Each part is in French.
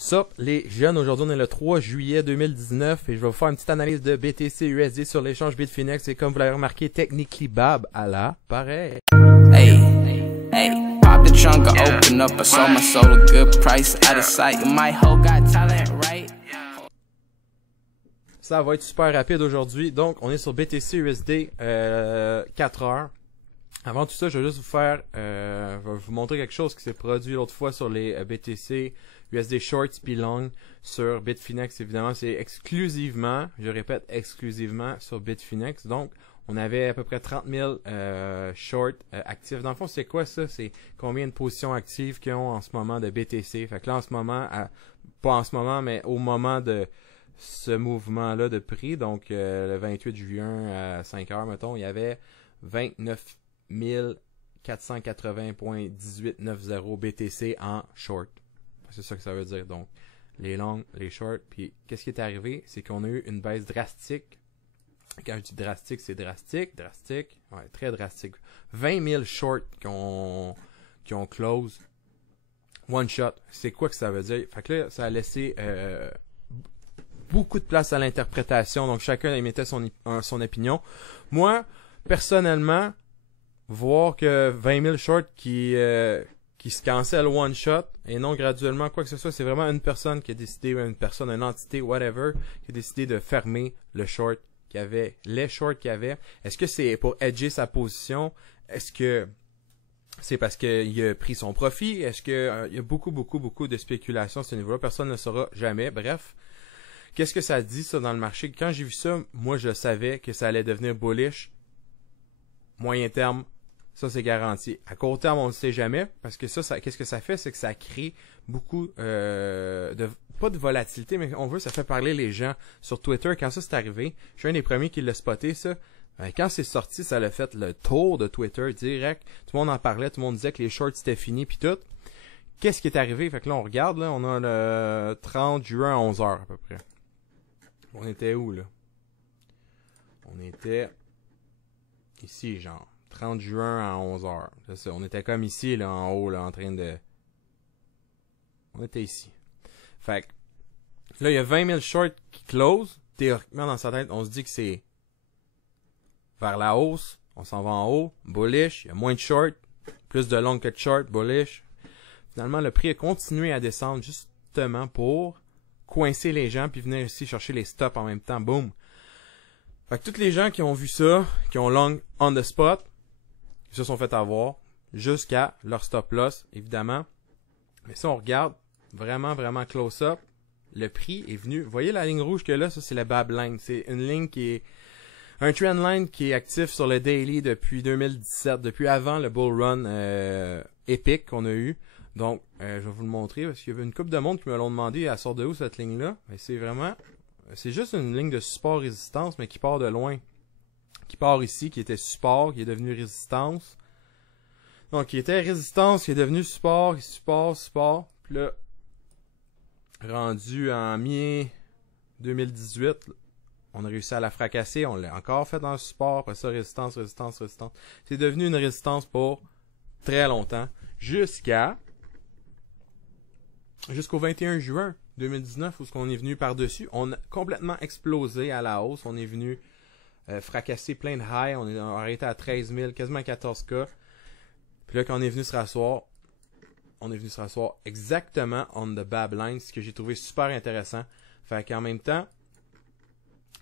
Sup les jeunes, aujourd'hui on est le 3 juillet 2019 et je vais vous faire une petite analyse de BTC USD sur l'échange Bitfinex et comme vous l'avez remarqué, Technically Bab à l'appareil. Hey, hey, pop the trunk, open up, I sold my soul a good price, out of sight, my hoe got talent, right? Ça va être super rapide aujourd'hui, donc on est sur BTC USD 4 heures. Avant tout ça, je vais juste vous montrer quelque chose qui s'est produit l'autre fois sur les BTC USD Shorts puis Long sur Bitfinex. Évidemment, c'est exclusivement, je répète, exclusivement sur Bitfinex. Donc, on avait à peu près 30 000 shorts actifs. Dans le fond, c'est quoi ça? C'est combien de positions actives qu'ils ont en ce moment de BTC. Fait que là, en ce moment, pas en ce moment, mais au moment de ce mouvement-là de prix, donc le 28 juin à 5 heures, mettons, il y avait 29 480.1890 BTC en short. C'est ça que ça veut dire. Donc, les longs, les shorts. Puis, qu'est-ce qui est arrivé? C'est qu'on a eu une baisse drastique. Quand je dis drastique, c'est drastique. Drastique. Ouais, très drastique. 20 000 shorts qui ont close. One shot. C'est quoi que ça veut dire? Fait que là, ça a laissé beaucoup de place à l'interprétation. Donc, chacun émettait son opinion. Moi, personnellement, voir que 20 000 shorts qui se cancellent one shot et non graduellement quoi que ce soit, c'est vraiment une personne qui a décidé, une entité, whatever, qui a décidé de fermer le short qu'il y avait, les shorts qu'il y avait. Est-ce que c'est pour hedger sa position? Est-ce que c'est parce qu'il a pris son profit? Est-ce que il y a beaucoup de spéculation à ce niveau-là? Personne ne le saura jamais. Bref. Qu'est-ce que ça dit, ça, dans le marché? Quand j'ai vu ça, moi, je savais que ça allait devenir bullish. Moyen terme, ça, c'est garanti. À court terme, on ne sait jamais, parce que ça qu'est-ce que ça fait? C'est que ça crée beaucoup pas de volatilité, mais on veut, ça fait parler les gens sur Twitter. Quand ça, c'est arrivé, je suis un des premiers qui l'a spoté, ça. Quand c'est sorti, ça l'a fait le tour de Twitter direct. Tout le monde en parlait, tout le monde disait que les shorts, c'était fini, puis tout. Qu'est-ce qui est arrivé? Fait que là, on regarde, là, on a le 30 juin à 11 heures, à peu près. On était où, là? On était ici, genre. 30 juin à 11h. C'est ça. On était comme ici, là, en haut, là, en train de... On était ici. Fait que, là, il y a 20 000 shorts qui close. Théoriquement, dans sa tête, on se dit que c'est vers la hausse. On s'en va en haut. Bullish. Il y a moins de shorts. Plus de long que de short. Bullish. Finalement, le prix a continué à descendre justement pour coincer les gens puis venir ici chercher les stops en même temps. Boom. Fait que tous les gens qui ont vu ça, qui ont long on the spot, ils se sont fait avoir jusqu'à leur stop loss, évidemment. Mais si on regarde vraiment close-up, le prix est venu. Vous voyez la ligne rouge que là, ça c'est la Bab line. C'est une ligne qui est un trend line qui est actif sur le daily depuis 2017, depuis avant le bull run épique qu'on a eu. Donc, je vais vous le montrer parce qu'il y avait une couple de monde qui me l'ont demandé, elle sort de où cette ligne-là? Mais c'est juste une ligne de support-résistance, mais qui part de loin. Qui part ici, qui était support, qui est devenu résistance. Donc, qui était résistance, qui est devenu support. Puis là, rendu en mi-2018, on a réussi à la fracasser. On l'a encore fait dans le support. Après ça, résistance. C'est devenu une résistance pour très longtemps. Jusqu'au 21 juin 2019, où on est venu par-dessus. On a complètement explosé à la hausse. On est venu fracasser plein de highs. On est arrêté à 13 000, quasiment 14K. Puis là, quand on est venu se rasseoir, exactement on the Bab line, ce que j'ai trouvé super intéressant. Fait qu'en même temps,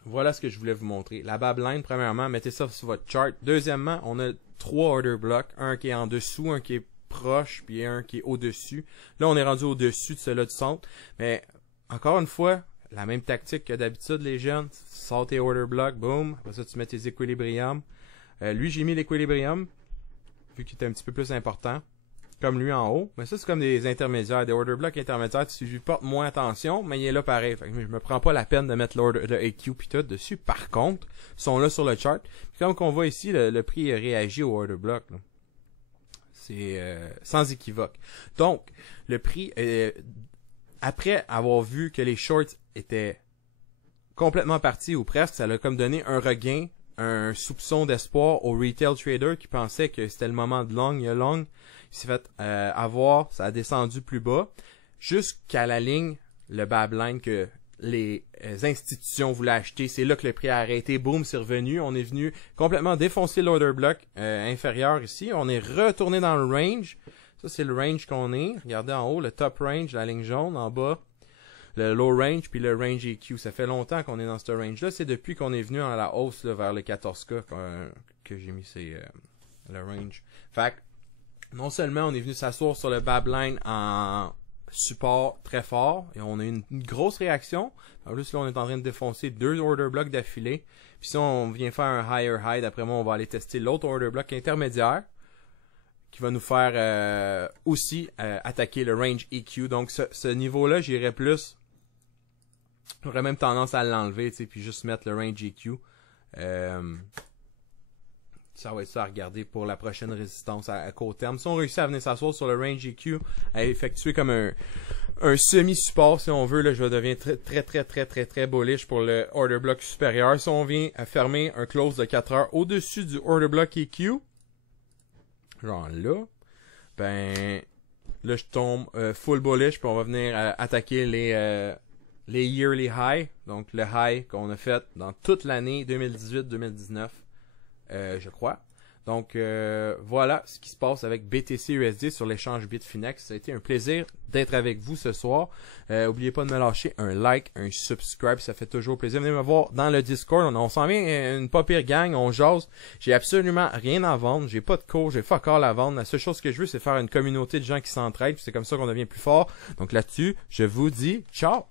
voilà ce que je voulais vous montrer. La Bab line, premièrement, mettez ça sur votre chart. Deuxièmement, on a 3 order blocks. Un qui est en dessous, un qui est proche, puis un qui est au-dessus. Là, on est rendu au-dessus de celui-là du centre. Mais, encore une fois, la même tactique que d'habitude, les jeunes. Sors tes order blocks, boom. Après ça, tu mets tes équilibrium. Lui, j'ai mis l'équilibrium, vu qu'il était un petit peu plus important. Comme lui en haut. Mais ça, c'est comme des intermédiaires, des order blocks intermédiaires. Tu lui portes moins attention, mais il est là pareil. Fait que je me prends pas la peine de mettre le AQ puis tout dessus. Par contre, ils sont là sur le chart. Puis comme on voit ici, le prix réagit au order block. Là. C'est sans équivoque. Donc, le prix, après avoir vu que les shorts étaient complètement partis ou presque, ça l'a comme donné un regain, un soupçon d'espoir au retail trader qui pensait que c'était le moment de long. Il y a long, il s'est fait avoir, ça a descendu plus bas jusqu'à la ligne le Babline que les institutions voulaient acheter. C'est là que le prix a arrêté. Boom, c'est revenu. On est venu complètement défoncer l'order block inférieur ici. On est retourné dans le range. Ça, c'est le range qu'on est. Regardez en haut, le top range, la ligne jaune. En bas, le low range, puis le range EQ. Ça fait longtemps qu'on est dans ce range-là. C'est depuis qu'on est venu à la hausse là, vers le 14K que j'ai mis le range. Fait que, non seulement on est venu s'asseoir sur le Babline en support très fort, et on a eu une grosse réaction. En plus, là, on est en train de défoncer 2 order blocks d'affilée. Puis si on vient faire un higher high, d'après moi, on va aller tester l'autre order block intermédiaire, qui va nous faire aussi attaquer le range EQ. Donc, ce niveau-là, j'irais plus... J'aurais même tendance à l'enlever, tu sais, puis juste mettre le range EQ. Ça va être ça à regarder pour la prochaine résistance à court terme. Si on réussit à venir s'asseoir sur le range EQ, à effectuer comme un semi-support, si on veut, là, je vais devenir très bullish pour le order block supérieur. Si on vient à fermer un close de 4 heures au-dessus du order block EQ, genre là, ben, là, je tombe full bullish, puis on va venir attaquer les yearly high, donc le high qu'on a fait dans toute l'année 2018-2019. Je crois. Donc, voilà ce qui se passe avec BTC USD sur l'échange Bitfinex. Ça a été un plaisir d'être avec vous ce soir. N'oubliez pas de me lâcher un like, un subscribe, ça fait toujours plaisir. Venez me voir dans le Discord. On s'en vient une pas pire gang, on jase. J'ai absolument rien à vendre. J'ai pas de cours, j'ai fuck all à vendre. La seule chose que je veux, c'est faire une communauté de gens qui s'entraident. C'est comme ça qu'on devient plus fort. Donc là-dessus, je vous dis ciao!